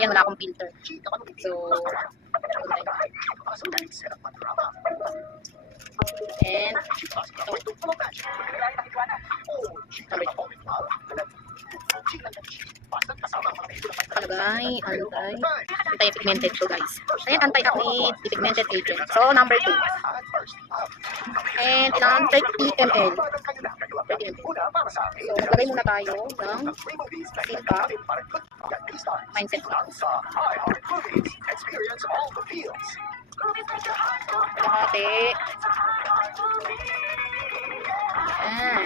ayan, wala akong filter. So, and palagay, anti-pigmented to guys. Ayan, anti-acne pigmented agent. So, number 2. And ilang 30 ml. 30 ml. So, maglagay muna tayo ng silka mindset ko. Kalahati. Ayan.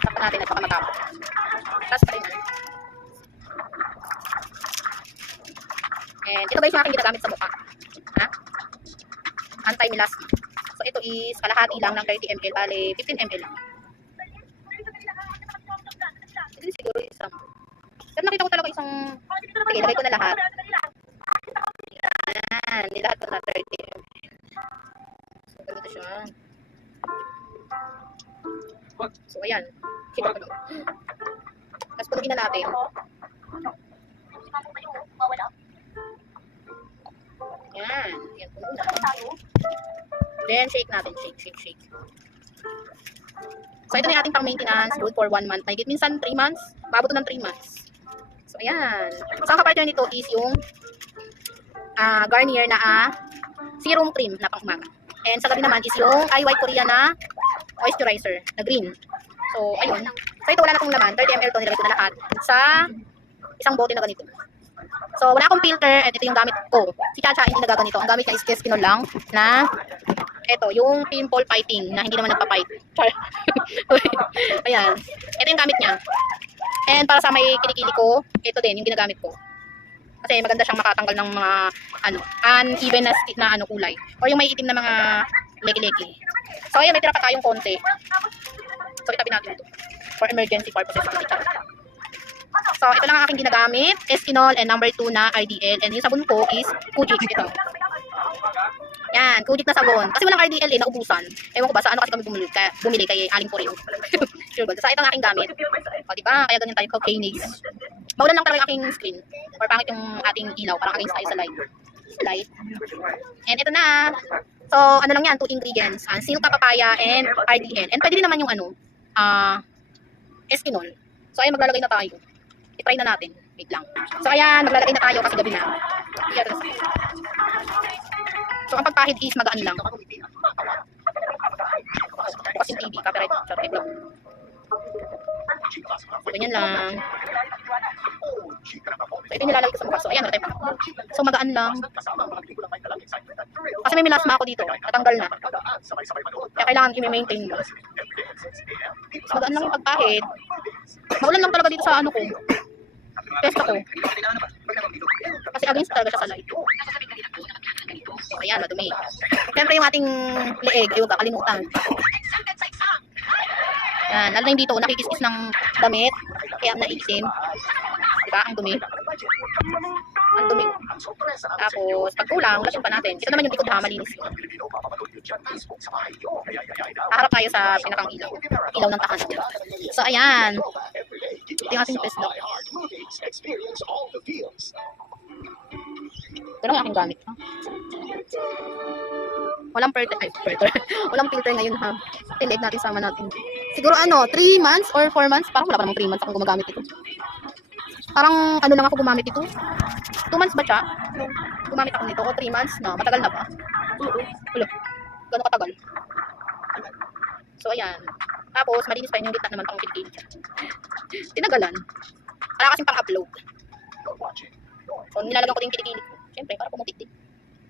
Tapos natin at baka matapos. Tapos pa rin. And ito guys yung aking ginagamit sa mukha. Ha? Anti-melasma. So ito is kalahati lang ng 30 ml. Bale, 15 ml lang. Ito siguro isang. Pero nakita ko talaga isang. Sige, lagay ko na lahat. Ayan, nilahat ko na 30 ml. So ganito siya. So ayan. Kita ko lang. Tapos pulugin na natin. Yan. Yan po muna. Then, shake natin. Shake. So, ito na yung ating pang-maintenance. Good for 1 month. Mahigit minsan 3 months. Mabot ng 3 months. So, ayan. So, ang kapartner nito is yung Garnier na serum cream na pang-umaga. And sa gabi naman is yung White Korea na moisturizer na green. So, ayun. So, ito wala na itong laman. 30 ml to. Nilagay ko na lahat sa isang bote na ganito. So, wala akong filter at ito yung gamit ko. Si Chacha hindi nagaganito. Ang gamit niya is Keskinol lang na ito, yung pimple fighting na hindi naman nagpa-fight. Ayan. Ito yung gamit niya. And para sa may kilikili ko, ito din yung ginagamit ko. Kasi maganda siyang makatanggal ng mga uneven na kulay. Or yung may itim na mga leki-leki. So, ayan, may tira pa tayong konti. So, itabi natin ito. For emergency purposes. So, ito lang ang aking ginagamit. Eskinol and number 2 na RDL. And yung sabon ko is Kujik. Ito. Yan, Kujik na sabon. Kasi walang RDL naubusan. Ewan ko ba, sa ano kasi kami bumili kay Aling Poreo. Sure ba? So, ito ang aking gamit. O, diba? Kaya ganyan tayo cocaines. Maulan lang talaga yung aking screen. Or pangit yung ating ilaw. Parang aking tayo sa light. And ito na. So, ano lang yan? 2 ingredients. Silka, papaya, and RDL. And pwede din naman yung Eskinol. So, ayan, maglalagay na tayo. I-try na natin. Wait lang. So, ayan, maglalagay na tayo kasi gabi na. So, ang pagpahid is magaan lang. Bukas yung TV, copyright. Sorry, vlog. So, ganyan lang. So, ito yung nilalagay ko sa mukha. So, ayan, natin pa. So, magaan lang. Kasi may melasma ako dito. Natanggal na. Kaya kailangan i-maintain mo. So, magaan lang yung pagpahid. Maulan lang talaga dito sa ano ko. Pesto ko. Kasi against talaga siya sa light. So, ayan, madumi. Siyempre yung ating leeg, huwag kakalimutan. Yan, lalo na yung dito, nakikis-kis ng damit. Kaya naitim. Diba? Ang dumi. Ang dumi. Tapos, pag kulang, ulasin pa natin. Ito naman yung likod ha, malinis. Haharap tayo sa pinakang ilaw. Ilaw ng tahanan. So, ayan. Ito yung ating pesto. Ito lang yung aking gamit. Walang filter. Walang filter ngayon ha. Tilig natin, sama natin. Siguro 3 months or 4 months. Parang wala pa namang 3 months akong gumagamit ito. Parang lang ako gumamit ito. 2 months ba siya? Gumamit ako nito. O 3 months na. Matagal na ba? Ulo. Gano'ng katagal? So ayan. Tapos malinis pa yung gitna naman pang kilikili siya. Tinagalan. Wala kasing pang-upload. So nilalagyan ko din yung kilikili ko. Siyempre para pumutik din.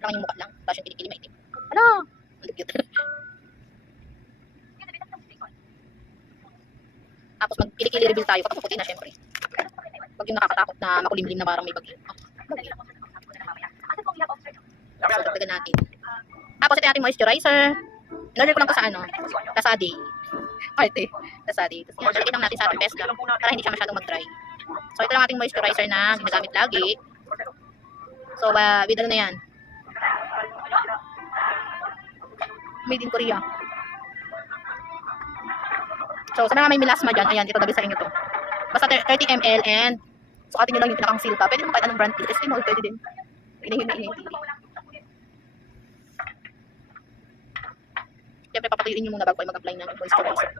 Lang yung mukha lang. Tapos yung kilikili maitim. Ano? Ang cute. Tapos mag-kilikili reveal tayo kapag puti na syempre. Pag yung nakakatakot na makulimlim na parang may bagyo. So, dagdagan natin. Tapos ito yung ating moisturizer. In-order ko lang to sa Lazada. Lazada. Tapos yan, lalagay lang natin sa ating pesta para hindi siya masyadong mag-dry. So ito lang ating moisturizer na ginagamit lagi. So, with na yan. Made in Korea. So, sa mga may melasma dyan, ayan, ito tabi sa inyo to. Basta 30 ml and sukatin nyo lang yung pinakang silka. Pwede mo kahit anong brand. Estimol, pwede din. Inihim. Siyempre, papatuyuin nyo muna bago kayo mag-apply ng moisturizer.